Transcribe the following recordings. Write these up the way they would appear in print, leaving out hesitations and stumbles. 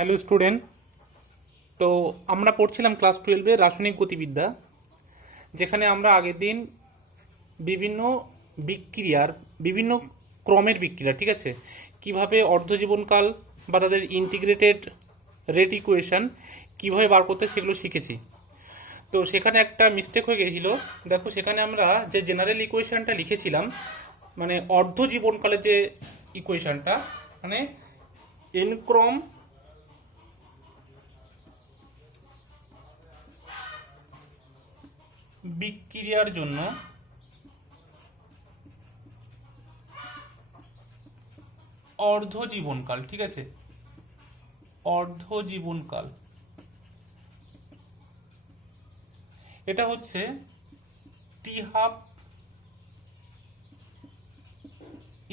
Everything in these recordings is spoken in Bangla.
Hello student. তো আমরা পড়ছিলাম ক্লাস 12-এ রাসায়নিক গতিবিদ্যা, যেখানে আমরা আগের দিন বিভিন্ন বিক্রিয়ার বিভিন্ন ক্রমের বিক্রিয়া, ঠিক আছে, কিভাবে অর্ধজীবনকাল বা তাদের ইন্টিগ্রেটেড রেট ইকুয়েশন কীভাবে বার করতে সেগুলো শিখেছি। তো সেখানে একটা মিস্টেক হয়ে গেছিল। দেখো, সেখানে আমরা যে জেনারেল ইকুয়েশনটা লিখেছিলাম, মানে অর্ধজীবনকালের যে ইকুয়েশনটা, মানে এন ক্রম বিক্রিয়ার জন্য অর্ধজীবনকাল, ঠিক আছে, অর্ধজীবনকাল এটা হচ্ছে T half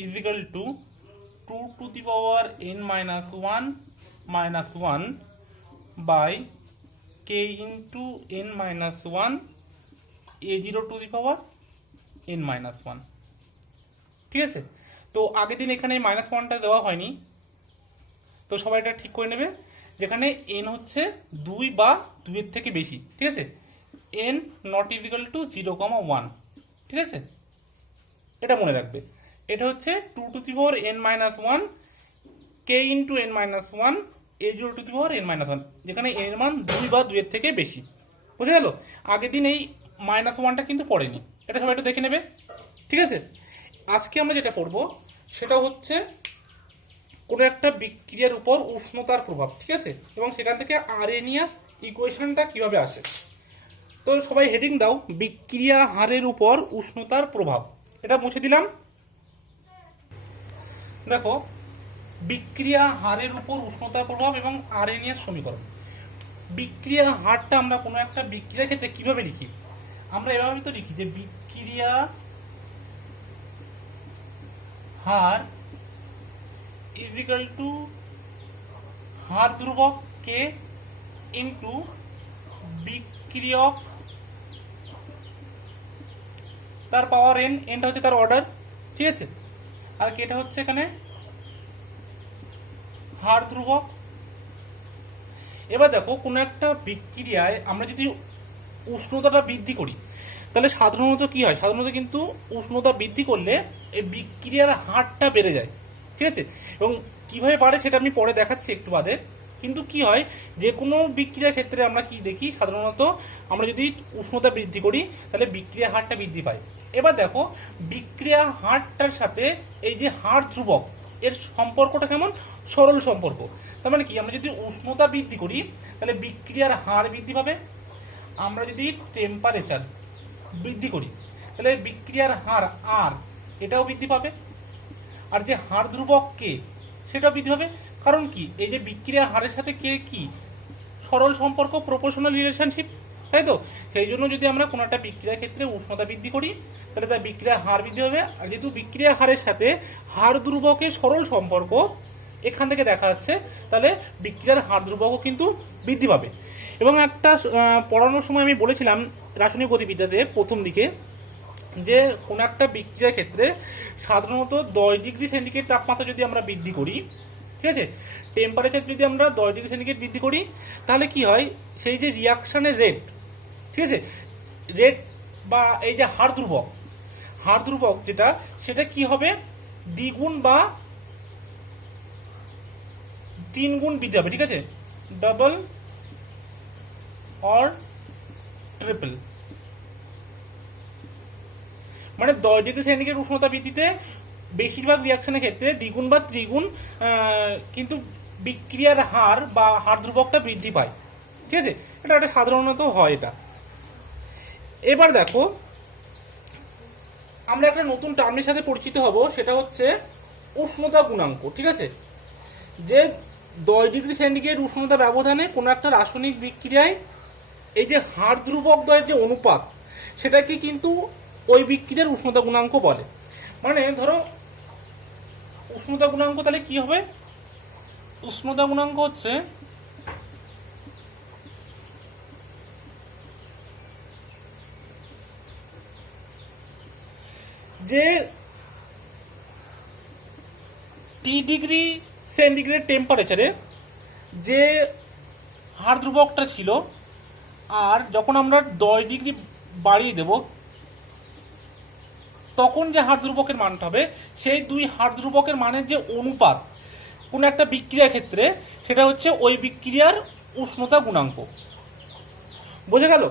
is equal to 2n-1 by K into n-1 a0n-1, ঠিক আছে। তো আগের দিন এখানে -1টা দেওয়া হয়নি, তো সবাই এটা ঠিক করে নেবে, যেখানে n হচ্ছে 2 বা 2 এর থেকে বেশি, ঠিক আছে, n নট ইজিক্যাল টু 0,1, ঠিক আছে, এটা মনে রাখবে। এটা হচ্ছে 2n-1 k into n-1 a0n-1, যেখানে n এর মান 2 বা 2 এর থেকে বেশি। বুঝে গেল? আগের দিন এই -1টা কিন্তু পড়েনি, এটা সবাই একটু দেখে নেবে, ঠিক আছে। আজকে আমরা যেটা পড়বো সেটা হচ্ছে কোনো একটা বিক্রিয়ার উপর উষ্ণতার প্রভাব, ঠিক আছে, এবং সেখান থেকে আরহেনিয়াস ইকুয়েশনটা কিভাবে আসে। তো সবাই হেডিং দাও, বিক্রিয়া হারের উপর উষ্ণতার প্রভাব। এটা মুছে দিলাম। দেখো, বিক্রিয়া হারের উপর উষ্ণতার প্রভাব এবং আরহেনিয়াস সমীকরণ। বিক্রিয়া হারটা আমরা কোনো একটা বিক্রিয়ার ক্ষেত্রে কিভাবে লিখি? আমরা এভাবে তো লিখি যে বিক্রিয়া হার ইজিক্যাল টু হার ধ্রুবক কে ইন্টু বিক্রিয়ক তার পাওয়ার এন, এনটা হচ্ছে তার অর্ডার, ঠিক আছে, আর কেটা হচ্ছে এখানে হার ধ্রুবক। এবার দেখো, কোনো একটা বিক্রিয়ায় আমরা যদি উষ্ণতাটা বৃদ্ধি করি, তাহলে সাধারণত কি হয়? সাধারণত কিন্তু উষ্ণতা বৃদ্ধি করলে এই বিক্রিয়ার হারটা বেড়ে যায়, ঠিক আছে, এবং কিভাবে বাড়ে সেটা আমি পরে দেখাচ্ছি একটু বাদে। কিন্তু কি হয়, যে কোনো বিক্রিয়ার ক্ষেত্রে আমরা কি দেখি, সাধারণত আমরা যদি উষ্ণতা বৃদ্ধি করি তাহলে বিক্রিয়া হারটা বৃদ্ধি পায়। এবার দেখো, বিক্রিয়া হারটার সাথে এই যে হার ধ্রুবক, এর সম্পর্কটা কেমন? সরল সম্পর্ক। তার মানে কি, আমরা যদি উষ্ণতা বৃদ্ধি করি তাহলে বিক্রিয়ার হার বৃদ্ধি পাবে, আমরা যদি টেম্পারেচার বৃদ্ধি করি তাহলে বিক্রিয়ার হার আর এটাও বৃদ্ধি পাবে, আর যে হার ধ্রুবক কে সেটাও বৃদ্ধি পাবে। কারণ কি, এই যে বিক্রিয়া হারের সাথে কে কি সরল সম্পর্ক, প্রপোর্শনাল রিলেশনশিপ, তাই তো। সেই জন্য যদি আমরা কোনো একটা বিক্রিয়ার ক্ষেত্রে উষ্ণতা বৃদ্ধি করি তাহলে তার বিক্রিয়ার হার বৃদ্ধি হবে, আর যেহেতু বিক্রিয়া হারের সাথে হার ধ্রুবকের সরল সম্পর্ক এখান থেকে দেখা যাচ্ছে, তাহলে বিক্রিয়ার হার ধ্রুবকও কিন্তু বৃদ্ধি পাবে। এবং একটা পড়ানোর সময় আমি বলেছিলাম রাসায়নিক গতিবিদ্যাতে প্রথম দিকে, যে কোনো একটা বিক্রিয়ার ক্ষেত্রে সাধারণত 10°C তাপমাত্রা যদি আমরা বৃদ্ধি করি, ঠিক আছে, টেম্পারেচার যদি আমরা 10°C বৃদ্ধি করি, তাহলে কি হয়, সেই যে রিয়াকশনের রেট, ঠিক আছে, রেট বা এই যে হার ধ্রুবক যেটা, সেটা কি হবে, দ্বিগুণ বা 3 গুণ বৃদ্ধি হবে, ঠিক আছে, ডাবল অর ট্রিপল। মানে 10°C উষ্ণতা বৃদ্ধিতে বেশিরভাগ রিয়াকশনের ক্ষেত্রে দ্বিগুণ বা ত্রিগুণ কিন্তু বিক্রিয়ার হার বা হার ধ্রুবকটা বৃদ্ধি পায়, ঠিক আছে, এটা একটা সাধারণত হয় এটা। এবার দেখো, আমরা একটা নতুন টার্মের সাথে পরিচিত হব, সেটা হচ্ছে উষ্ণতা গুণাঙ্ক, ঠিক আছে। যে 10°C উষ্ণতা ব্যবধানে কোনো একটা রাসায়নিক বিক্রিয়ায় এই যে হার ধ্রুবক দ্বয়ের যে অনুপাত, সেটাকে কিন্তু ওই বিক্রিয়ার উষ্ণতা গুণাঙ্ক বলে। মানে ধরো উষ্ণতা গুণাঙ্ক, তাহলে কি হবে, উষ্ণতা গুণাঙ্ক হচ্ছে যে T°C টেম্পারেচারে যে হার ধ্রুবকটা ছিল আর যখন আমরা 10 ডিগ্রি বাড়িয়ে দেব তখন যে হার ধ্রুবকের মানটা হবে সেই দুই হার ধ্রুবকের মানের যে অনুপাত কোন একটা বিক্রিয়ার ক্ষেত্রে সেটা হচ্ছে ওই বিক্রিয়ার উষ্ণতা গুণাঙ্ক। বোঝা গেল?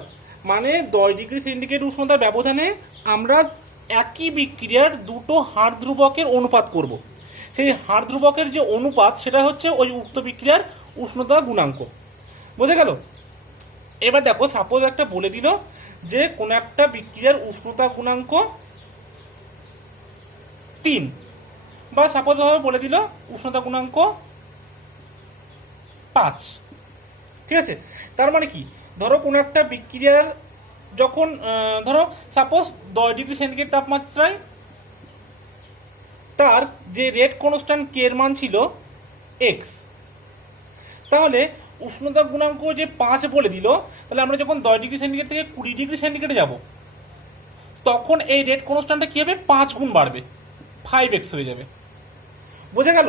মানে 10 ডিগ্রি সেন্টিগ্রেড উষ্ণতার ব্যবধানে আমরা একই বিক্রিয়ার দুটো হার ধ্রুবকের অনুপাত করব। সেই হার ধ্রুবকের যে অনুপাত সেটা হচ্ছে ওই উক্ত বিক্রিয়ার উষ্ণতা গুণাঙ্ক। বোঝা গেল? এবার দেখো, সাপোজ একটা বলে দিল যে কোন একটা বিক্রিয়ার উষ্ণতা গুণাঙ্ক 3, বা সাপোজ ভাবে বলে দিল উষ্ণতা গুণাঙ্ক 5। ঠিক আছে? তার মানে কি, ধরো কোন একটা বিক্রিয়ার যখন ধরো সাপোজ 10 ডিগ্রি সেন্টিগ্রেড তাপমাত্রায় তার যে রেট কনস্ট্যান্ট কে এর মান ছিল এক্স, তাহলে উষ্ণতা গুণাঙ্ক যে 5 বলে দিল, তাহলে আমরা যখন 10 ডিগ্রি সেন্টিগ্রেড থেকে 20 ডিগ্রি সেন্টিগ্রেডে যাব তখন এই রেট কনস্ট্যান্টটা কি হবে, 5 গুণ বাড়বে, 5x হয়ে যাবে। বোঝা গেল?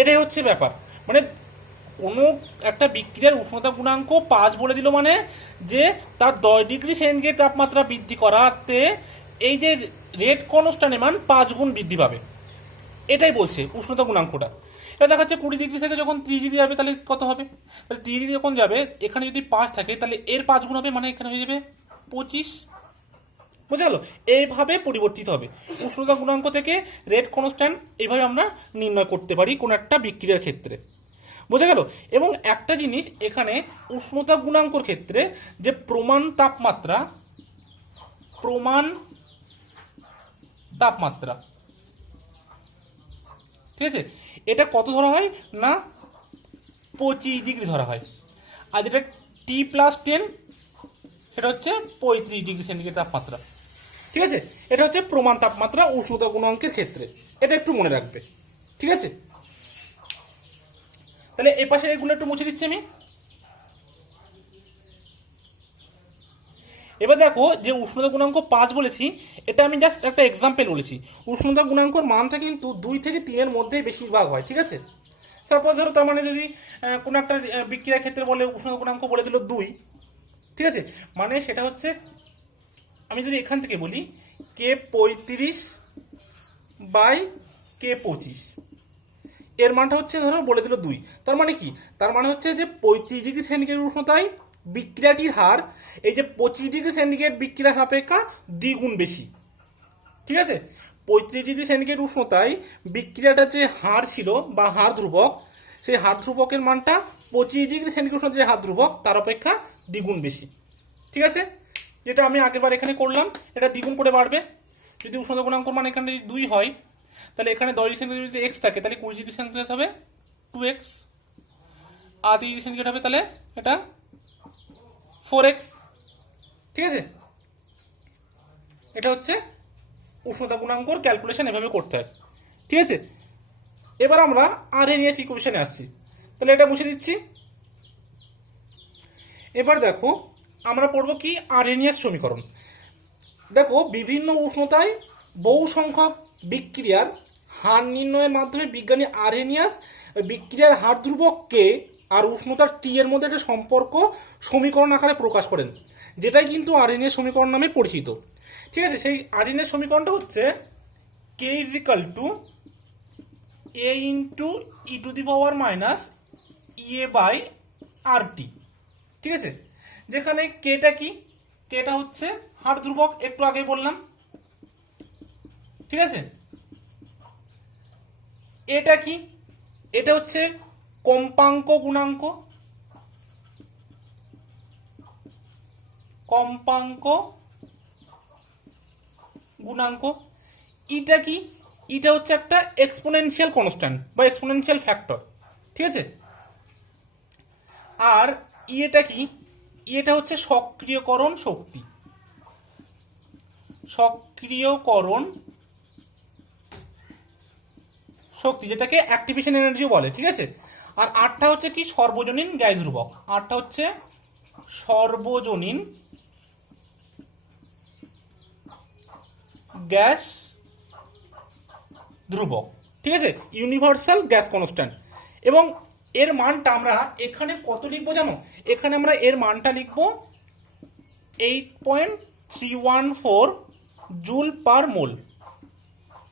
এটাই হচ্ছে ব্যাপার। মানে কোনো একটা বিক্রিয়ার উষ্ণতা গুণাঙ্ক 5 বলে দিল মানে যে তার 10 ডিগ্রি সেন্টিগ্রেড তাপমাত্রা বৃদ্ধি করাতে এই যে রেট কনস্ট্যান্টের মান 5 গুণ বৃদ্ধি পাবে, এটাই বলছে উষ্ণতা গুণাঙ্কটা। এটা দেখাচ্ছে 20 ডিগ্রি থেকে যখন 30 ডিগ্রি যাবে তাহলে কত হবে, তাহলে 30 ডিগ্রি যখন যাবে এখানে যদি 5 থাকে তাহলে এর 5 গুণ হবে, মানে এখানে হয়ে যাবে 25। বুঝা গেল? এইভাবে পরিবর্তিত হবে উষ্ণতা গুণাঙ্ক থেকে রেট কনস্ট্যান্ট, এইভাবে আমরা নির্ণয় করতে পারি কোন একটা বিক্রিয়ার ক্ষেত্রে। বোঝা গেল? এবং একটা জিনিস এখানে উষ্ণতা গুণাঙ্কর ক্ষেত্রে যে প্রমাণ তাপমাত্রা, ঠিক আছে, এটা কত ধরা হয় না 25 ডিগ্রি ধরা হয়, আর যেটা T+10 সেটা হচ্ছে 35 ডিগ্রি সেন্টিগ্রেড তাপমাত্রা। ঠিক আছে? এটা হচ্ছে প্রমাণ তাপমাত্রা উষ্ণতা গুণাঙ্কের ক্ষেত্রে, এটা একটু মনে রাখবে। ঠিক আছে? তাহলে এই পাশে এগুলো একটু মুছে দিচ্ছি আমি। এবার দেখো, যে উষ্ণতা গুণাঙ্ক 5 বলেছি, এটা আমি জাস্ট একটা এক্সাম্পল বলেছি। উষ্ণতা গুণাঙ্কর মানটা কিন্তু 2 থেকে 3 এর মধ্যেই বেশিরভাগ হয়। ঠিক আছে? সাপোজ ধরো, তার মানে যদি কোনো একটা বিক্রিয়ার ক্ষেত্রে বলে উষ্ণতা গুণাঙ্ক বলে দিল 2, ঠিক আছে, মানে সেটা হচ্ছে, আমি যদি এখান থেকে বলি K35/K25, এর মানটা হচ্ছে ধরো বলে দিল 2, তার মানে কি, তার মানে হচ্ছে যে 35 ডিগ্রি সেন্টিগ্রেড উষ্ণতায় বিক্রিয়াটির হার এই যে 25 ডিগ্রি সেন্টিগ্রেড বিক্রিয়ার অপেক্ষা দ্বিগুণ বেশি। ঠিক আছে? 35 ডিগ্রি সেন্টিগ্রেড উষ্ণতায় বিক্রিয়াটার যে হার ছিল বা হার ধ্রুবক, সেই হার ধ্রুবকের মানটা 25 ডিগ্রি সেন্টিগ্রেড উষ্ণতায় যে হার ধ্রুবক তার অপেক্ষা দ্বিগুণ বেশি। ঠিক আছে? যেটা আমি আগেরবার এখানে করলাম, এটা দ্বিগুণ করে বাড়বে। যদি উষ্ণতা গুণাঙ্কর মান এখানে যদি 2 হয়, তাহলে এখানে 10 ডিগ্রি সেন্টিগ্রেড যদি এক্স থাকে, তাহলে 20 ডিগ্রি সেন্টিগ্রেড হবে 2x, আর 30 ডিগ্রি সেন্টিগ্রেড হবে তাহলে এটা 4x। ঠিক আছে? এটা হচ্ছে উষ্ণতা গুণাঙ্কর ক্যালকুলেশন, এভাবে করতে হয়। ঠিক আছে? এবার আমরা আরএনএস ইকুয়েশনে আসছি, তাহলে এটা মুছে দিচ্ছি। এবার দেখো, আমরা পড়বো কি আরএনএস সমীকরণ। দেখো, বিভিন্ন উষ্ণতায় বহু সংখ্যক বিক্রিয়ার হার নির্ণয়ের মাধ্যমে বিজ্ঞানী আরহেনিয়াস বিক্রিয়ার হার ধ্রুবক কে আর উষ্ণতার টি এর মধ্যে একটা সম্পর্ক সমীকরণ আকারে প্রকাশ করেন, যেটাই কিন্তু আরএনএস সমীকরণ নামে পরিচিত। ঠিক আছে? সেই আরএনএস সমীকরণটা হচ্ছে K is equal to A into e to the power minus E a by R T. ঠিক আছে? যেখানে কেটা কি, কেটা হচ্ছে হার ধ্রুবক, একটু আগে বললাম। ঠিক আছে? এটা কি, এটা হচ্ছে কম্পাঙ্ক গুণাঙ্ক, ইটা কি, ইটা হচ্ছে একটা এক্সপোনেনশিয়াল কনস্ট্যান্ট বা এক্সপোনেনশিয়াল ফ্যাক্টর। ঠিক আছে? আর ইয়েটা কি, ইয়েটা হচ্ছে সক্রিয়করণ শক্তি, যেটাকে অ্যাক্টিভেশন এনার্জিও বলে। ঠিক আছে? আর আটটা হচ্ছে কি, সর্বজনীন গ্যাস ধ্রুবক, আটটা হচ্ছে সর্বজনীন গ্যাস ধ্রুবক। ঠিক আছে? Universal gas constant. এবং এর মানটা আমরা এখানে কত লিখবো জানো? এখানে আমরা এর মানটা লিখবো 8.314 জুল পার মোল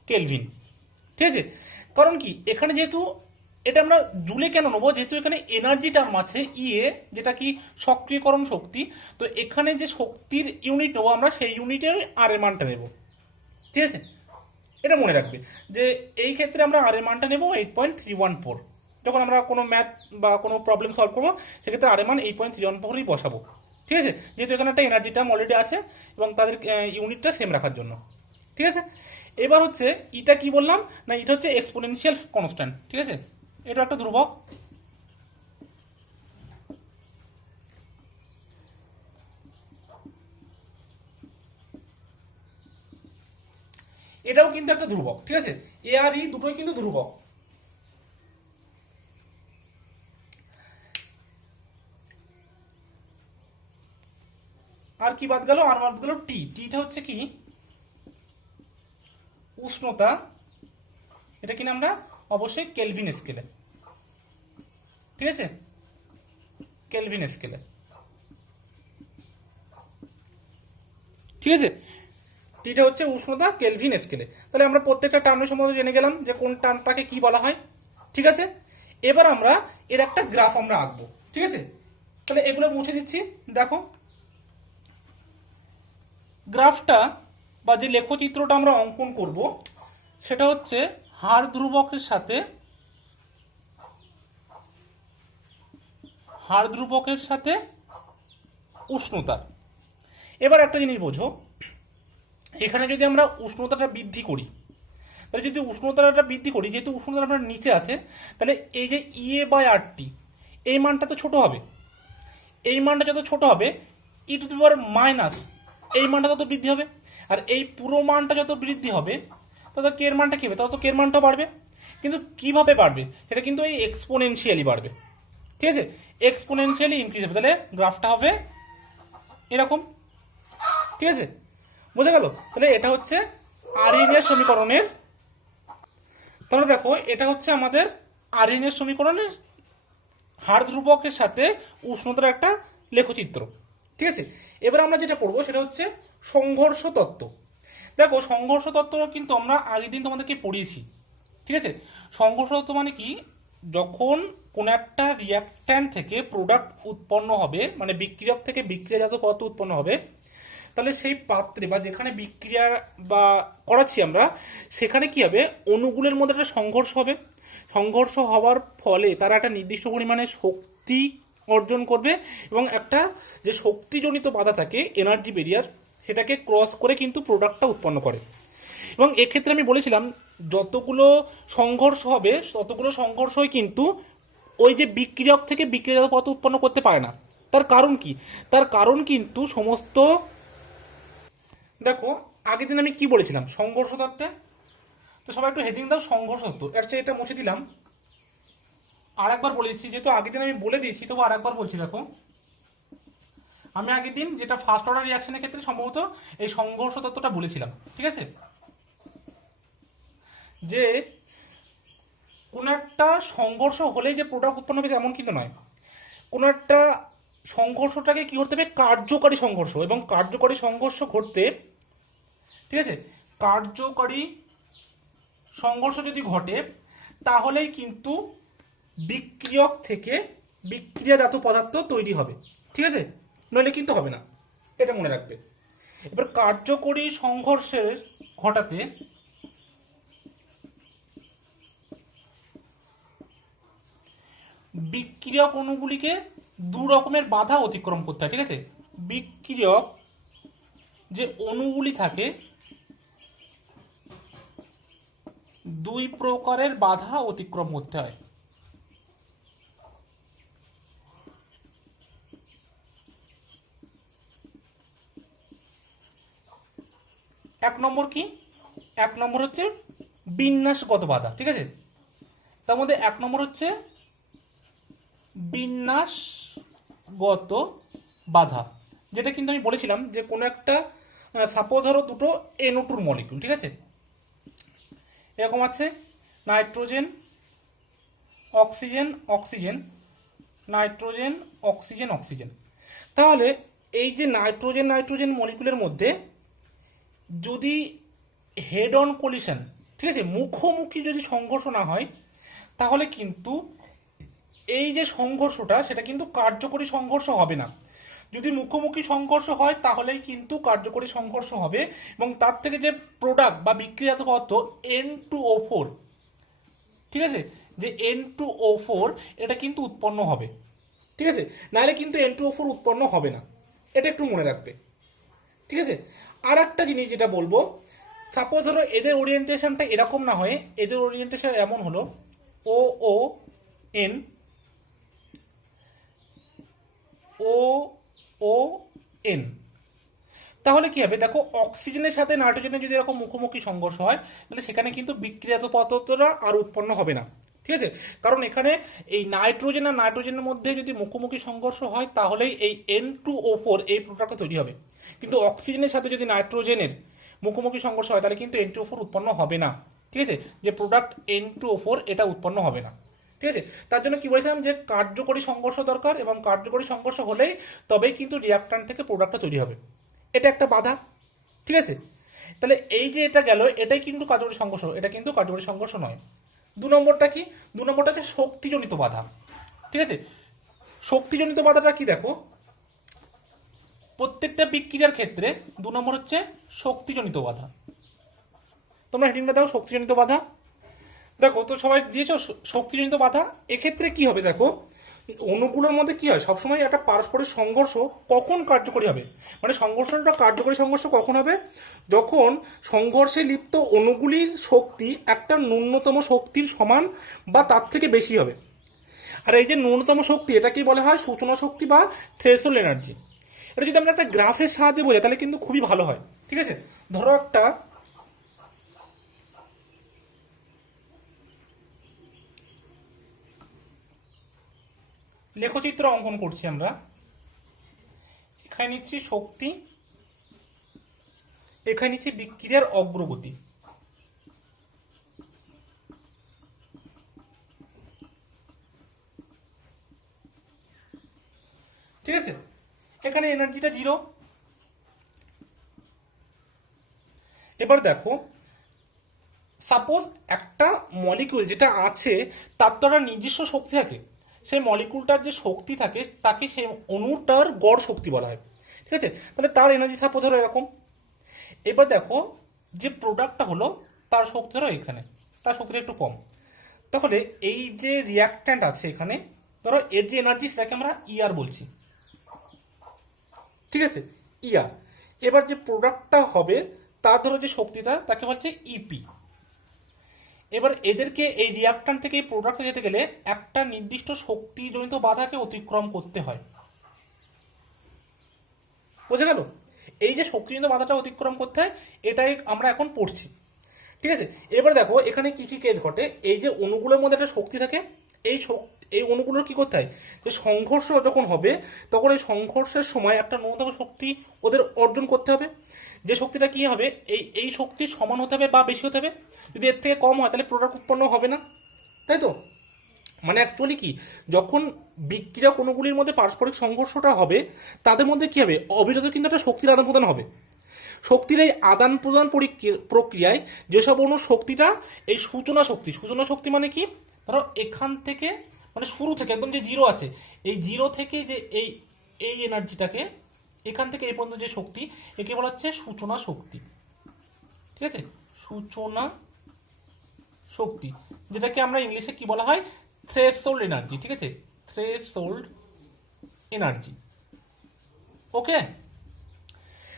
কেলভিন। ঠিক আছে, কারণ কি এখানে যেহেতু এটা আমরা জুলে কেন নেবো, যেহেতু এখানে এনার্জি টার্ম আছে ইএ, যেটা কি সক্রিয়করণ শক্তি, তো এখানে যে শক্তির ইউনিট নেবো আমরা সেই ইউনিটের আর এর মানটা নেব। ঠিক আছে, এটা মনে রাখবে যে এই ক্ষেত্রে আমরা আর এর মানটা নেব 8.314। যখন আমরা কোনো ম্যাথ বা কোনো প্রবলেম সলভ করবো সেক্ষেত্রে আর এর মান 8.314ই বসাবো। ঠিক আছে, যেহেতু এখানে একটা এনার্জি টার্ম অলরেডি আছে এবং তাদের ইউনিটটা সেম রাখার জন্য। ঠিক আছে, এবার হচ্ছে এটা কি বললাম না, এটা হচ্ছে এক্সপোনেনশিয়াল কনস্ট্যান্ট। ঠিক আছে, এটা একটা ধ্রুবক। এটাও কিন্তু একটা ধ্রুবক। ঠিক আছে, এ আর ই দুটোই কিন্তু ধ্রুবক। আর কি বাদ গেল? আর বাদ গেল টি। টিটা হচ্ছে কি উষ্ণতা, এটা কিনা আমরা অবশ্যই কেলভিন স্কেলে। ঠিক আছে, কেলভিন স্কেলে। ঠিক আছে, টিটা হচ্ছে উষ্ণতা কেলভিন স্কেলে। তাহলে আমরা প্রত্যেকটা টার্মের সম্বন্ধে জেনে গেলাম যে কোন টার্মটাকে কি বলা হয়। ঠিক আছে, এবার আমরা এর একটা গ্রাফ আমরা আঁকবো। ঠিক আছে, তাহলে এগুলো মুছে দিচ্ছি। দেখো গ্রাফটা বা যে লেখচিত্রটা আমরা অঙ্কন করব সেটা হচ্ছে হার ধ্রুবকের সাথে উষ্ণতার। এবার একটা জিনিস বোঝো, এখানে যদি আমরা উষ্ণতাটা বৃদ্ধি করি, তাহলে যদি উষ্ণতাটা বৃদ্ধি করি, যেহেতু উষ্ণতাটা আপনার নিচে আছে, তাহলে এই যে ইএ বাই আর টি এই মানটা তো ছোট হবে। এই মানটা যত ছোট হবে e to the power minus এই মানটা তত বৃদ্ধি হবে। আর এই পুরো মানটা যত বৃদ্ধি হবে তত কে এর মানটা কি হবে, তত কে এর মানটাও বাড়বে। কিন্তু কিভাবে বাড়বে সেটা কিন্তু এই এক্সপোনেনশিয়ালি বাড়বে। ঠিক আছে, এক্সপোনেনশিয়ালি ইনক্রিজ হবে। তাহলে গ্রাফটা হবে এরকম। ঠিক আছে, বোঝা গেল? তাহলে এটা হচ্ছে আরএনএর সমীকরণের, তাহলে দেখো এটা হচ্ছে আমাদের আরএনএর সমীকরণের হার ধ্রুবকের সাথে উষ্ণতার একটা লেখচিত্র। ঠিক আছে, এবার আমরা যেটা পড়বো সেটা হচ্ছে সংঘর্ষ তত্ত্ব। দেখো সংঘর্ষ তত্ত্ব কিন্তু আমরা আগের দিন তোমাদেরকে পড়িয়েছি। ঠিক আছে, সংঘর্ষ তত্ত্ব মানে কি, যখন কোন একটা রিয়াক্ট্যান্ট থেকে প্রোডাক্ট উৎপন্ন হবে, মানে বিক্রিয়ক থেকে বিক্রিয়াজাত পদার্থ উৎপন্ন হবে, তাহলে সেই পাত্রে বা যেখানে বিক্রিয়া বা করাচ্ছি আমরা সেখানে কি হবে, অণুগুলোর মধ্যে একটা সংঘর্ষ হবে। সংঘর্ষ হওয়ার ফলে তারা একটা নির্দিষ্ট পরিমাণে শক্তি অর্জন করবে এবং একটা যে শক্তিজনিত বাধা থাকে এনার্জি ব্যারিয়ার, সেটাকে ক্রস করে কিন্তু প্রোডাক্টটা উৎপন্ন করে। এবং এক্ষেত্রে আমি বলেছিলাম যতগুলো সংঘর্ষ হবে ততগুলো সংঘর্ষই কিন্তু ওই যে বিক্রিয়ক থেকে বিক্রিয়াজাত পদার্থ উৎপন্ন করতে পারে না। তার কারণ কি? তার কারণ কিন্তু সমস্ত, দেখো আগের দিন আমি কি বলেছিলাম সংঘর্ষ তত্ত্বে, তো সবাই একটু হেডিং দাও সংঘর্ষ তত্ত্ব। অ্যাকচুয়ালি এটা মুছে দিলাম, আর একবার বলেছি, যেহেতু আগের দিন আমি বলে দিয়েছি তবু আর একবার বলছি। দেখো আমি আগের দিন যেটা ফার্স্ট অর্ডার রিয়াকশনের ক্ষেত্রে সম্ভবত এই সংঘর্ষ তত্ত্বটা বলেছিলাম। ঠিক আছে, যে কোনো একটা সংঘর্ষ হলেই যে প্রোডাক্ট উৎপন্ন হবে এমন কিন্তু নয়। কোনো একটা সংঘর্ষটাকে কি করতে হবে, কার্যকারী সংঘর্ষ, এবং কার্যকারী সংঘর্ষ ঘটতে, ঠিক আছে, কার্যকারী সংঘর্ষ যদি ঘটে তাহলেই কিন্তু বিক্রিয়ক থেকে বিক্রিয়াজাত পদার্থ তৈরি হবে। ঠিক আছে, নইলে কিন্তু হবে না, এটা মনে রাখবে। এবার কার্যকরী সংঘর্ষের ঘটাতে বিক্রিয়ক অণুগুলিকে দু রকমের বাধা অতিক্রম করতে হয়। ঠিক আছে, বিক্রিয়ক যে অণুগুলি থাকে দুই প্রকারের বাধা অতিক্রম করতে হয়। এক নম্বর কি, এক নম্বর হচ্ছে বিন্যাসগত বাধা। ঠিক আছে, তার মধ্যে এক নম্বর হচ্ছে বিন্যাসগত বাধা, যেটা কিন্তু আমি বলেছিলাম যে কোনো একটা সাপোজ ধরো দুটো NO2 মলিকিউল, ঠিক আছে, এরকম আছে nitrogen oxygen oxygen, nitrogen oxygen oxygen. তাহলে এই যে নাইট্রোজেন নাইট্রোজেন মলিকুলের মধ্যে যদি হেড অন কলিশন, ঠিক আছে, মুখোমুখি যদি সংঘর্ষ না হয়, তাহলে কিন্তু এই যে সংঘর্ষটা সেটা কিন্তু কার্যকরী সংঘর্ষ হবে না। যদি মুখোমুখি সংঘর্ষ হয় তাহলেই কিন্তু কার্যকরী সংঘর্ষ হবে, এবং তার থেকে যে প্রোডাক্ট বা বিক্রিয়াত পদার্থ N2O4, ঠিক আছে, যে N2O4 এটা কিন্তু উৎপন্ন হবে, ঠিক আছে, নাহলে কিন্তু N2O4 উৎপন্ন হবে না, এটা একটু মনে রাখবে, ঠিক আছে। আর একটা জিনিস যেটা বলবো, সাপোজ ধরো এদের ওরিয়েন্টেশনটা এরকম না হয়ে এদের ওরিয়েন্টেশন এমন হলো OON OON, তাহলে কি হবে দেখো, অক্সিজেনের সাথে নাইট্রোজেনের যদি এরকম মুখোমুখি সংঘর্ষ হয় তাহলে সেখানে কিন্তু বিক্রিয়াত পদার্থটা আর উৎপন্ন হবে না, ঠিক আছে। কারণ এখানে এই নাইট্রোজেন আর নাইট্রোজেনের মধ্যে যদি মুখোমুখি সংঘর্ষ হয় তাহলেই এই N2O4 এই প্রোডাক্টটা তৈরি হবে, কিন্তু অক্সিজেনের সাথে যদি নাইট্রোজেনের মুখোমুখি সংঘর্ষ হয় তাহলে কিন্তু N2O4 উৎপন্ন হবে না, ঠিক আছে, যে প্রোডাক্ট N2O4 এটা উৎপন্ন হবে না, ঠিক আছে। তার জন্য কি বলেছিলাম যে কার্যকরী সংঘর্ষ দরকার, এবং কার্যকরী সংঘর্ষ হলেই তবেই কিন্তু রিয়াক্ট্যান্ট থেকে প্রোডাক্টটা তৈরি হবে, এটা একটা বাধা, ঠিক আছে। তাহলে এই যে এটা গেল, এটাই কিন্তু কার্যকরী সংঘর্ষ, এটা কিন্তু কার্যকরী সংঘর্ষ নয়। 2 নম্বরটা কি? 2 নম্বরটা হচ্ছে শক্তিজনিত বাধা, ঠিক আছে। শক্তিজনিত বাধাটা কি দেখো, প্রত্যেকটা বিক্রিয়ার ক্ষেত্রে 2 নম্বর হচ্ছে শক্তিজনিত বাধা। তোমরা হেডিংটা দাও, শক্তিজনিত বাধা। দেখো তো সবাই দিয়েছ শক্তিজনিত বাধা। এক্ষেত্রে কি হবে দেখো, অণুগুলোর মধ্যে কি হয়, সবসময় একটা পারস্পরিক সংঘর্ষ কখন কার্যকরী হবে, মানে সংঘর্ষটা কার্যকরী সংঘর্ষ কখন হবে, যখন সংঘর্ষে লিপ্ত অণুগুলির শক্তি একটা ন্যূনতম শক্তির সমান বা তার থেকে বেশি হবে। আর এই যে ন্যূনতম শক্তি, এটাকেই বলা হয় সূচনা শক্তি বা থ্রেশহোল্ড এনার্জি। এটা যদি আমরা একটা গ্রাফের সাহায্যে বোঝাই তাহলে কিন্তু খুবই ভালো হয়, ঠিক আছে। ধরো একটা লেখচিত্র অঙ্কন করছি আমরা, এখানে নিচ্ছি শক্তি, এখানে নিচ্ছি বিক্রিয়ার অগ্রগতি, ঠিক আছে। এখানে এনার্জিটা 0। এবার দেখো, সাপোজ একটা মলিকিউল যেটা আছে তার তো একটা নিজস্ব শক্তি থাকে, সেই মলিকুলটার যে শক্তি থাকে তাকে সেই অণুটার গড় শক্তি বলা হয়, ঠিক আছে। তাহলে তার এনার্জি সাপোজ হলো এরকম। এবার দেখো যে প্রোডাক্টটা হলো তার শক্তি হলো এখানে, তার শক্তিটা একটু কম। তাহলে এই যে রিয়াক্ট্যান্ট আছে এখানে, ধরো এর যে এনার্জি সেটাকে আমরা ইআর বলছি, ঠিক আছে, ইআর। এবার যে প্রোডাক্টটা হবে তার ধরো যে শক্তিটা তাকে বলছে ইপি। এবার এদেরকে এই রিয়াক্ট্যান্ট থেকে এই প্রোডাক্টে যেতে গেলে একটা নির্দিষ্ট শক্তিজনিত বাধাকে অতিক্রম করতে হয়, বোঝা গেল। এই যে শক্তিজনিত বাধাটা অতিক্রম করতে হয় এটাই আমরা এখন পড়ছি, ঠিক আছে। এবার দেখো এখানে কি কি কেস ঘটে, এই যে অণুগুলোর মধ্যে একটা শক্তি থাকে, এই অণুগুলোর কি করতে হয়, যে সংঘর্ষ যখন হবে তখন এই সংঘর্ষের সময় একটা ন্যূনতম শক্তি ওদের অর্জন করতে হবে, যে শক্তিটা কি হবে, এই শক্তির সমান হতে হবে বা বেশি হতে হবে। যদি এর থেকে কম হয় তাহলে প্রোডাক্ট উৎপন্ন হবে না, তাই তো। মানে অ্যাকচুয়ালি কি, যখন বিক্রিয়া অণুগুলির মধ্যে পারস্পরিক সংঘর্ষটা হবে তাদের মধ্যে কি হবে, অবিরত কিন্তু একটা শক্তির আদান প্রদান হবে। শক্তির এই আদান প্রদান প্রক্রিয়ায় যেসব অণুর শক্তিটা এই সূচনা শক্তি, সূচনা শক্তি মানে কি, ধরো এখান থেকে মানে শুরু থেকে একদম যে 0 আছে, এই 0 থেকে যে এই এই এনার্জিটাকে এখান থেকে এই পর্যন্ত যে শক্তি, একে বলা হচ্ছে সূচনা শক্তি, ঠিক আছে, সূচনা শক্তি, যেটাকে আমরা ইংলিশে কি বলা হয়, থ্রেশহোল্ড এনার্জি, ঠিক আছে, থ্রেশহোল্ড এনার্জি, ওকে।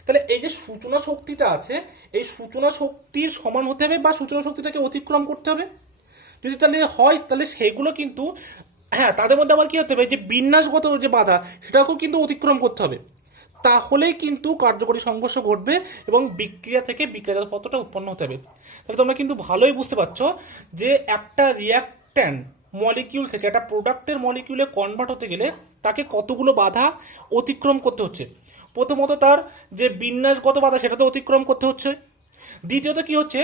তাহলে এই যে সূচনা শক্তিটা আছে, এই সূচনা শক্তির সমান হতে হবে বা সূচনা শক্তিটাকে অতিক্রম করতে হবে। যদি তাহলে হয় তাহলে সেগুলো কিন্তু, হ্যাঁ, তাদের মধ্যে আবার কি হতে হবে, যে বিন্যাসগত যে বাধা সেটাকেও কিন্তু অতিক্রম করতে হবে, তাহলেই কিন্তু কার্যকরী সংঘর্ষ ঘটবে এবং বিক্রিয়া থেকে বিক্রিয়া পদার্থটা উৎপন্ন হতে হবে। তাহলে তোমরা কিন্তু ভালোই বুঝতে পারছো যে একটা রিয়াক্ট্যান্ট মলিকিউল থেকে একটা প্রোডাক্টের মলিকিউলে কনভার্ট হতে গেলে তাকে কতগুলো বাধা অতিক্রম করতে হচ্ছে। প্রথমত তার যে বিন্যাসগত বাধা সেটা তো অতিক্রম করতে হচ্ছে। দ্বিতীয়ত কি হচ্ছে,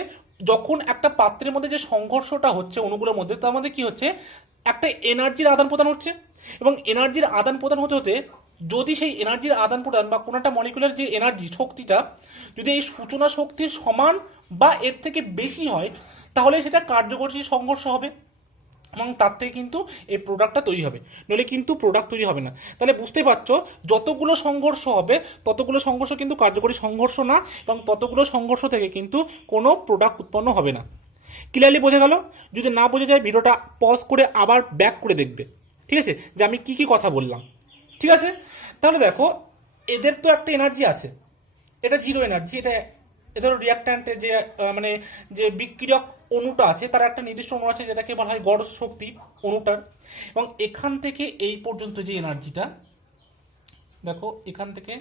যখন একটা পাত্রের মধ্যে যে সংঘর্ষটা হচ্ছে অণুগুলোর মধ্যে, তার মধ্যে কি হচ্ছে, একটা এনার্জির আদান প্রদান হচ্ছে, এবং এনার্জির আদান প্রদান হতে হতে যদি সেই এনার্জির আদান প্রদান বা কোনো একটা মলিকুলার যে এনার্জি শক্তিটা যদি এই সূচনা শক্তির সমান বা এর থেকে বেশি হয়, তাহলে সেটা কার্যকরী সংঘর্ষ হবে এবং তার থেকে কিন্তু এই প্রোডাক্টটা তৈরি হবে, নইলে কিন্তু প্রোডাক্ট তৈরি হবে না। তাহলে বুঝতেই পারছো, যতগুলো সংঘর্ষ হবে ততগুলো সংঘর্ষ কিন্তু কার্যকরী সংঘর্ষ না, এবং ততগুলো সংঘর্ষ থেকে কিন্তু কোনো প্রোডাক্ট উৎপন্ন হবে না। ক্লিয়ারলি বোঝা গেল? যদি না বোঝা যায় ভিডিওটা পজ করে আবার ব্যাক করে দেখবে, ঠিক আছে, যে আমি কি কি কথা বললাম। ঠিক আছে, তাহলে দেখো এদের তো একটা এনার্জি আছে, এটা জিরো এনার্জি, এটা ধরো রিয়াক্ট্যান্টের যে মানে যে বিক্রিয়ক অণুটা আছে তার একটা নির্দিষ্ট অণু আছে যেটাকে বলা হয় গড় শক্তি অণুটার, এবং এখান থেকে এই পর্যন্ত যে এনার্জিটা দেখো, এখান থেকে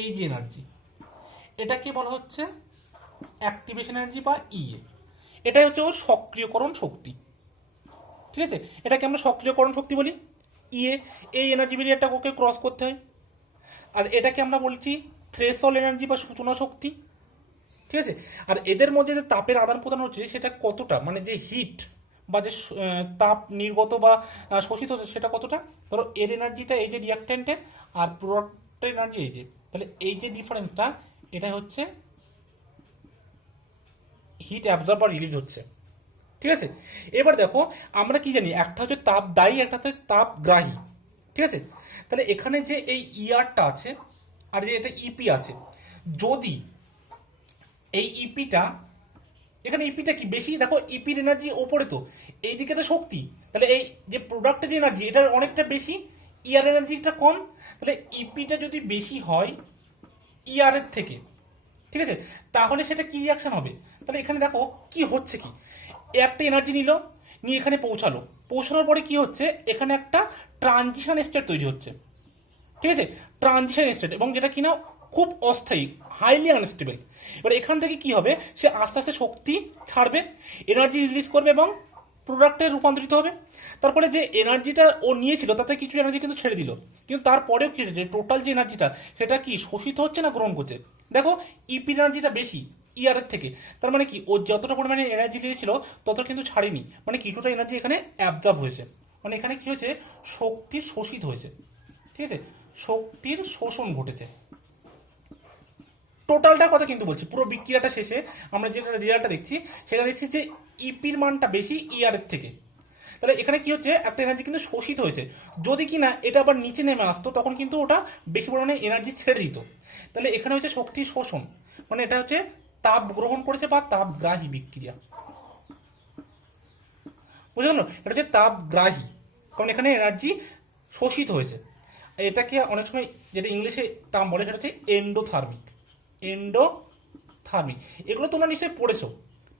এই যে এনার্জি, এটাকে বলা হচ্ছে অ্যাক্টিভেশন এনার্জি বা ইএ। এটাই হচ্ছে ওর সক্রিয়করণ শক্তি। ঠিক আছে, এটাকে আমরা সক্রিয়করণ শক্তি বলি ইএ। এই এনার্জি ব্যারিয়ারটা ওকে ক্রস করতে হয়। আর এটাকে আমরা বলছি থ্রেশহোল্ড এনার্জি বা সূচনা শক্তি। ঠিক আছে, আর এদের মধ্যে যে তাপের আদান প্রদান হচ্ছে সেটা কতটা, মানে যে হিট বা যে তাপ নির্গত বা শোষিত হচ্ছে সেটা কতটা। ধরো এর এনার্জিটা এই যে রিয়াক্ট্যান্টের, আর প্রোডাক্টের এনার্জি এই যে, তাহলে এই যে ডিফারেন্সটা এটা হচ্ছে হিট অ্যাবজর্ব বা রিলিজ হচ্ছে। ঠিক আছে, এবার দেখো আমরা কি জানি, একটা হচ্ছে তাপ দায়ী, একটা হচ্ছে তাপ গ্রাহী। ঠিক আছে, তাহলে এখানে যে এই ইয়ারটা আছে আর যে এটা ইপি আছে, যদি এই ইপিটা, এখানে ইপিটা কি বেশি, দেখো ইপির এনার্জি ওপরে, তো এইদিকে তো শক্তি, তাহলে এই যে প্রোডাক্টের যে এনার্জি এটার অনেকটা বেশি, ইয়ার এনার্জিটা কম, তাহলে ইপিটা যদি বেশি হয় ইয়ারের থেকে, ঠিক আছে, তাহলে সেটা কি রিয়াকশন হবে। তাহলে এখানে দেখো কি হচ্ছে, কি একটা এনার্জি নিল, নিয়ে এখানে পৌঁছানোর পরে কি হচ্ছে, এখানে একটা ট্রানজিশন স্টেট তৈরি হচ্ছে। ঠিক আছে, ট্রানজিশন স্টেট, এবং যেটা কিনা খুব অস্থায়ী, হাইলি আনস্টেবল। এবার এখান থেকে কি হবে, সে আস্তে আস্তে শক্তি ছাড়বে, এনার্জি রিলিজ করবে এবং প্রোডাক্টে রূপান্তরিত হবে। তারপরে যে এনার্জিটা ও নিয়েছিল তাতে কিছু এনার্জি কিন্তু ছেড়ে দিল, কিন্তু তারপরেও কি হচ্ছে, টোটাল যে এনার্জিটা সেটা কি শোষিত হচ্ছে না গ্রহণ করছে। দেখো ইপি এনার্জিটা বেশি ইয়ারের থেকে, তার মানে কি ও যতটা পরিমাণে এনার্জি দিয়েছিল তত কিন্তু ছাড়েনি, মানে কিছুটা এনার্জি এখানে অ্যাবজর্ব হয়েছে, মানে এখানে কি হয়েছে, শক্তির শোষিত হয়েছে। ঠিক আছে, শক্তির শোষণ ঘটেছে। টোটালটার কথা কিন্তু বলছি, পুরো বিক্রিয়াটা শেষে আমরা যেটা রেজাল্টটা দেখছি সেটা দেখছি যে ইপির মানটা বেশি ইয়ারের থেকে। তাহলে এখানে কি হচ্ছে, একটা এনার্জি কিন্তু শোষিত হয়েছে, যদি কিনা এটা আবার নিচে নেমে আসতো তখন কিন্তু ওটা বেশি পরিমাণে এনার্জি ছেড়ে দিত। তাহলে এখানে হচ্ছে শক্তি শোষণ, মানে এটা হচ্ছে তাপ গ্রহণ করেছে বা তাপগ্রাহী বিক্রিয়া। বুঝে গেল, এটা হচ্ছে তাপগ্রাহী, কারণ এখানে এনার্জি শোষিত হয়েছে। এটাকে অনেক সময় যেটা ইংলিশে টার্ম বলে সেটা হচ্ছে এন্ডোথার্মিক। এগুলো তোমরা নিশ্চয়ই পড়েছো।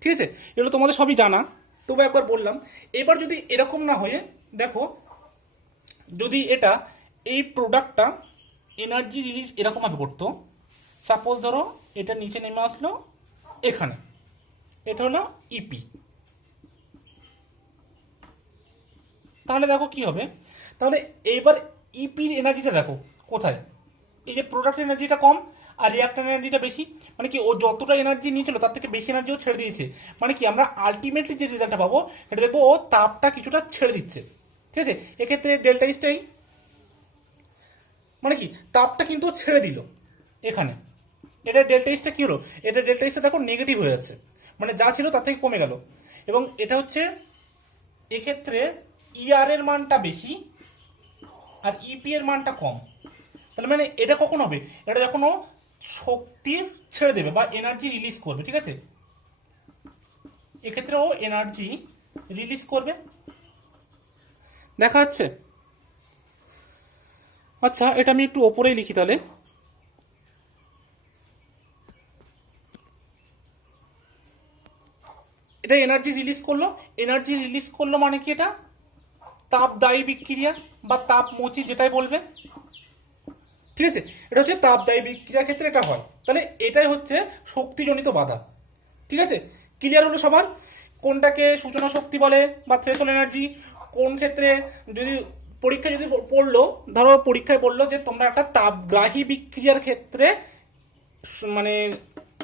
ঠিক আছে, এগুলো তোমাদের সবই জানা, তবু একবার বললাম। এবার যদি এরকম না হয়ে দেখো, যদি এটা এই প্রোডাক্টটা এনার্জি রিলিজ এরকম ভাবে করতো, সাপোজ ধরো এটা নিচে নেমে আসলো এখানে, এটা হলো ইপি, তাহলে দেখো কি হবে, তাহলে এইবার ইপির এনার্জিটা দেখো কোথায়, এই যে প্রোডাক্ট এনার্জিটা কম আর রিয়াক্টর এনার্জিটা বেশি, মানে কি ও যতটা এনার্জি নিয়েছিল তার থেকে বেশি এনার্জিও ছেড়ে দিয়েছে, মানে কি আমরা আলটিমেটলি যে রেজাল্টটা পাবো সেটা দেখবো ও তাপটা কিছুটা ছেড়ে দিচ্ছে। ঠিক আছে, এক্ষেত্রে ডেল্টা ইসটাই, মানে কি তাপটা কিন্তু ছেড়ে দিল এখানে, এটা ডেল্টা ইসটা কি হলো, এটা ডেল্টা ইসটা দেখো নেগেটিভ হয়ে যাচ্ছে, মানে যা ছিল তার থেকে কমে গেল, এবং এটা হচ্ছে এক্ষেত্রে ইআর এর মানটা বেশি আর ইপি এর মানটা কম। তাহলে মানে এটা কখন হবে, এটা যখন ও শক্তি ছেড়ে দেবে বা এনার্জি রিলিজ করবে। ঠিক আছে, এক্ষেত্রে ও এনার্জি রিলিজ করবে, দেখা যাচ্ছে। আচ্ছা, এটা আমি একটু ওপরেই লিখি তাহলে, এটা এনার্জি রিলিজ করলো মানে কি, এটা তাপদায়ী বিক্রিয়া বা তাপমোচী যেটাই বলবে। ঠিক আছে, এটা হচ্ছে তাপদায়ী বিক্রিয়ার ক্ষেত্রে এটা হয়, তাহলে এটাই হচ্ছে শক্তিজনিত বাধা। ঠিক আছে, ক্লিয়ার হলো সবার, কোনটাকে সূচনা শক্তি বলে বা থ্রেশহোল্ড এনার্জি, কোন ক্ষেত্রে যদি পরীক্ষায় যদি পড়লো, ধরো পরীক্ষায় বললো যে তোমরা একটা তাপগ্রাহী বিক্রিয়ার ক্ষেত্রে মানে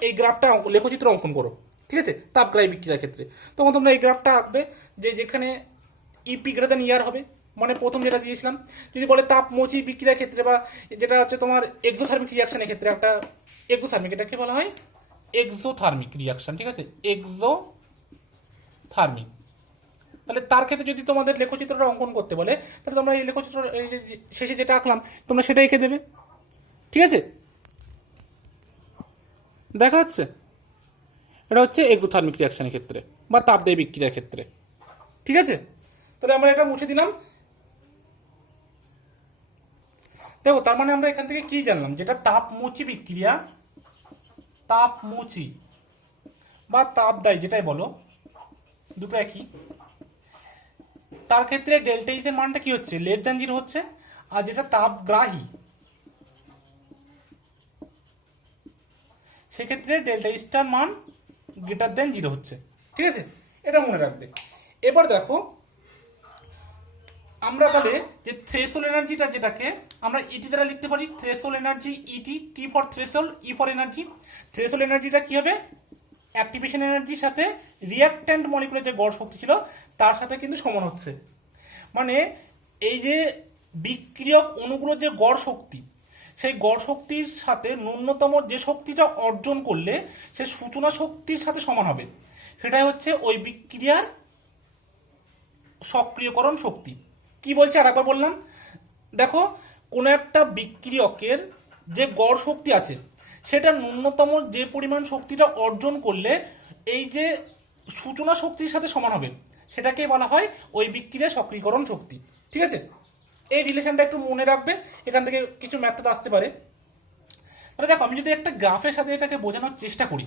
এই গ্রাফটা লেখচিত্র অঙ্কন করো, ঠিক আছে, তাপগ্রাহী বিক্রিয়ার ক্ষেত্রে, তখন তোমরা এই গ্রাফটা আঁকবে যে যেখানে ইপি গ্রেটার দেন ইয়ার হবে, মানে প্রথম যেটা দিয়েছিলাম। যদি বলে তাপমোচী বিক্রিয়ার ক্ষেত্রে বা যেটা হচ্ছে তোমার এক্সোথার্মিক রিয়াকশনের ক্ষেত্রে, একটা এক্সোথার্মিক, এটাকে বলা হয় এক্সোথার্মিক রিয়াকশন, ঠিক আছে, এক্সোথার্মিক। তাহলে তার ক্ষেত্রে যদি তোমাদের লেখচিত্রটা অঙ্কন করতে বলে, তাহলে তোমরা এই লেখচিত্র এই যে শেষে যেটা আঁকলাম তোমরা সেটা এঁকে দেবে, ঠিক আছে। দেখা যাচ্ছে, এটা হচ্ছে এক্সোথার্মিক রিয়াকশনের ক্ষেত্রে বা তাপদাহী বিক্রিয়ার ক্ষেত্রে, ঠিক আছে। তাহলে আমরা এটা মুছে দিলাম। দেখো, তার মানে আমরা এখান থেকে কি জানলাম, যেটা তাপমোচী বিক্রিয়া, তাপমোচী বা তাপদাহী যেটাই বলো, দুটো একই। তার ক্ষেত্রে ডেল্টা ইস এর মানটা কি হচ্ছে, লেস দ্যান 0 হচ্ছে, আর যেটা তাপগ্রাহী সেক্ষেত্রে ডেল্টা ইস্টার মান গ্রেটার দেন 0 হচ্ছে, ঠিক আছে, এটা মনে রাখবে। এবার দেখো, আমরা তাহলে যে থ্রেশোল্ড এনার্জিটা, যেটাকে আমরা ইটি দ্বারা লিখতে পারি, threshold energy ET, T for threshold, E for energy. Threshold এনার্জিটা কি হবে, অ্যাক্টিভেশন এনার্জির সাথে রিঅ্যাক্ট্যান্ট মলিকুলের যে গড় শক্তি ছিল তার সাথে কিন্তু সমান হচ্ছে। মানে এই যে বিক্রিয়ক অণুগুলোর যে গড় শক্তি, সেই গড় শক্তির সাথে ন্যূনতম যে শক্তিটা অর্জন করলে সে সূচনা শক্তির সাথে সমান হবে, সেটাই হচ্ছে ওই বিক্রিয়ার সক্রিয়করণ শক্তি। কি বলছে আরেকবার বললাম, দেখো, কোনো একটা বিক্রিয়কের যে গড় শক্তি আছে সেটা ন্যূনতম যে পরিমাণ শক্তিটা অর্জন করলে এই যে সূচনা শক্তির সাথে সমান হবে, সেটাকে বলা হয় ওই বিক্রিয়ার সক্রিয়করণ শক্তি, ঠিক আছে। এই রিলেশনটা একটু মনে রাখবে, এখান থেকে কিছু ম্যাথড আসতে পারে। তাহলে দেখো, আমি যদি একটা গ্রাফের সাথে এটাকে বোঝানোর চেষ্টা করি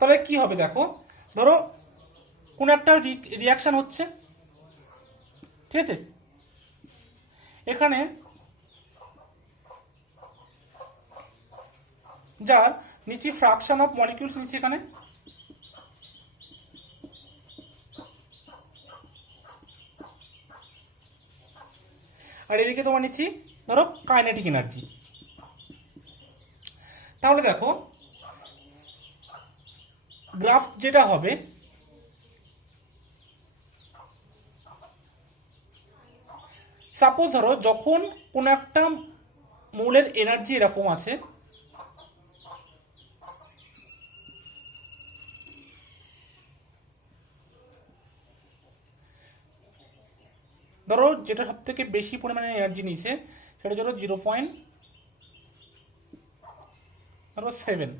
তাহলে কি হবে, দেখো, ধরো কোনো একটা রিয়াকশন হচ্ছে, ঠিক আছে, এখানে যার নিচে ফ্রাকশন অফ মলিকিউলস নিচে এখানে, আর এদিকে তোমার নিচ্ছি ধরো কাইনেটিক এনার্জি। তাহলে দেখো গ্রাফ যেটা হবে, সাপোজ ধরো যখন কোন একটা মৌলের এনার্জি এরকম আছে, ধরো যেটা সব থেকে বেশি পরিমাণে এনার্জি নিছে সেটা ধরো 0.7,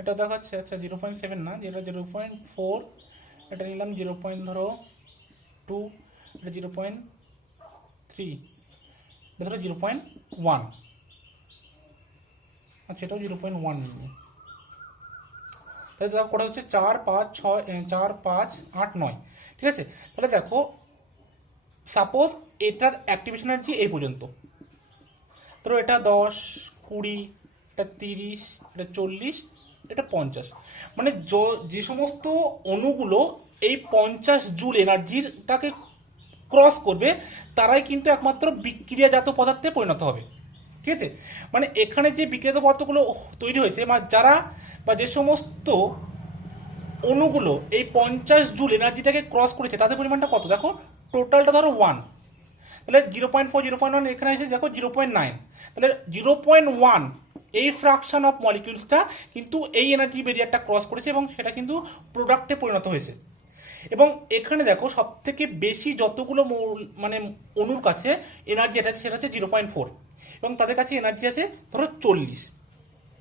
এটা দেখাচ্ছে, আচ্ছা 0.7 না, যেটা 0.4, এটা নিলাম 0.2, এটা 0.3, ধরো 0.1, আচ্ছা এটাও 0.1 নিয়ে, তাহলে দেখো কটা হচ্ছে 4 5 6 4 5 8 9, ঠিক আছে। তাহলে দেখো, সাপোজ এটার অ্যাক্টিভেশন এনার্জি এই পর্যন্ত, ধরো এটা 10 20, এটা 30, এটা 40, এটা 50, মানে যে সমস্ত অণুগুলো এই 50 জুল এনার্জিটাকে ক্রস করবে তারাই কিন্তু একমাত্র বিক্রিয়াজাত পদার্থে পরিণত হবে, ঠিক আছে। মানে এখানে যে বিক্রিয়াজাত পদার্থগুলো তৈরি হয়েছে, মানে যারা বা যে সমস্ত অণুগুলো এই 50 জুল এনার্জিটাকে ক্রস করেছে তাদের পরিমাণটা কত, দেখো টোটালটা ধরো 1, তাহলে 0.4 0.1 এখানে এসে দেখো 0.9, তাহলে 0.1 এই ফ্রাকশন অফ মলিকিউলসটা কিন্তু এই এনার্জি ব্যারিয়ারটা ক্রস করেছে এবং সেটা কিন্তু প্রোডাক্টে পরিণত হয়েছে। এবং এখানে দেখো সব থেকে বেশি যতগুলো মানে অণুর কাছে এনার্জি আছে সেটা হচ্ছে 0.4, এবং তাদের কাছে এনার্জি আছে ধরো 40,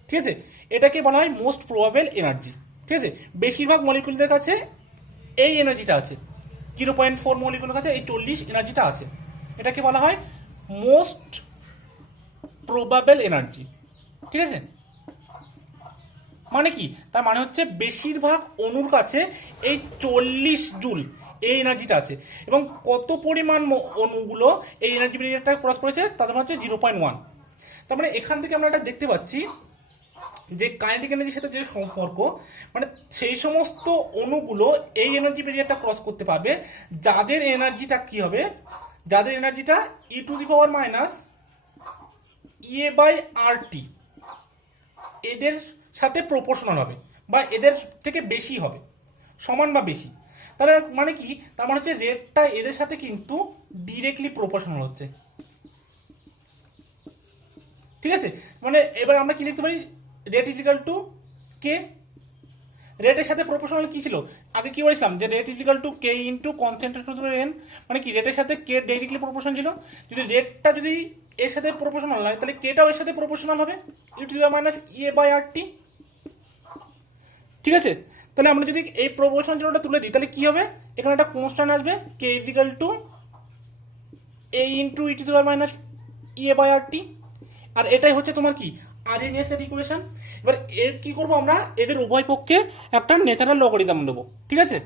ঠিক আছে। এটাকে বলা হয় মোস্ট প্রবাবেল এনার্জি, ঠিক আছে। বেশিরভাগ মলিকুলদের কাছে এই এনার্জিটা আছে, 0.4 মলিকুলের কাছে এই 40 এনার্জিটা আছে, এটাকে বলা হয় মোস্ট প্রবাবেল এনার্জি, ঠিক আছে। মানে কি, তার মানে হচ্ছে বেশিরভাগ অণুর কাছে এই 40 জুল এই এনার্জিটা আছে, এবং কত পরিমাণ অণুগুলো এই এনার্জি ব্যারিয়ারটা ক্রস করেছে তাদের হচ্ছে 0.1। তার মানে এখান থেকে আমরা এটা দেখতে পাচ্ছি যে কাইনেটিক এনার্জির সাথে যে সম্পর্ক, মানে সেই সমস্ত অণুগুলো এই এনার্জি ব্যারিয়ারটা ক্রস করতে পারবে যাদের এনার্জিটা কি হবে, যাদের এনার্জিটা e⁻⁻ EA/RT, এদের সাথে প্রপোর্শনাল হবে বা এদের থেকে বেশি হবে, সমান বা বেশি। তাহলে মানে কি, তার মানে হচ্ছে রেটটা এদের সাথে কিন্তু ডিরেক্টলি প্রপোর্শনাল হচ্ছে। ঠিক আছে, মানে এবার আমরা কি লিখতে পারি, রেট ইজিক্যাল টু কে। রেটের সাথে প্রপোর্শনাল কি ছিল, আগে কি বলেছিলাম যে রেট ইজিক্যাল টু কে ইন্টু কনসেন্ট্রেশন এন, মানে কি রেটের সাথে কে ডাইরেক্টলি প্রপোর্শন ছিল। যদি রেটটা যদি এর সাথে প্রপোর্শনাল হয় তাহলে কেটাও এর সাথে প্রপোর্শনাল হবে, e to the minus A by R T. ঠিক আছে, তাহলে আমরা যদি এই প্রপোর্শন চিহ্নটা তুলে দিই তাহলে কি হবে, এখানে একটা কনস্ট্যান্ট আসবে K is equal to A into e to the minus A by R T. আর এটাই হচ্ছে তোমার কি আরএনএস এর ইকুয়েশন। এবার এর কি করব আমরা, এদের উভয় পক্ষে একটা ন্যাচারাল লগারিদম দেবো। ঠিক আছে,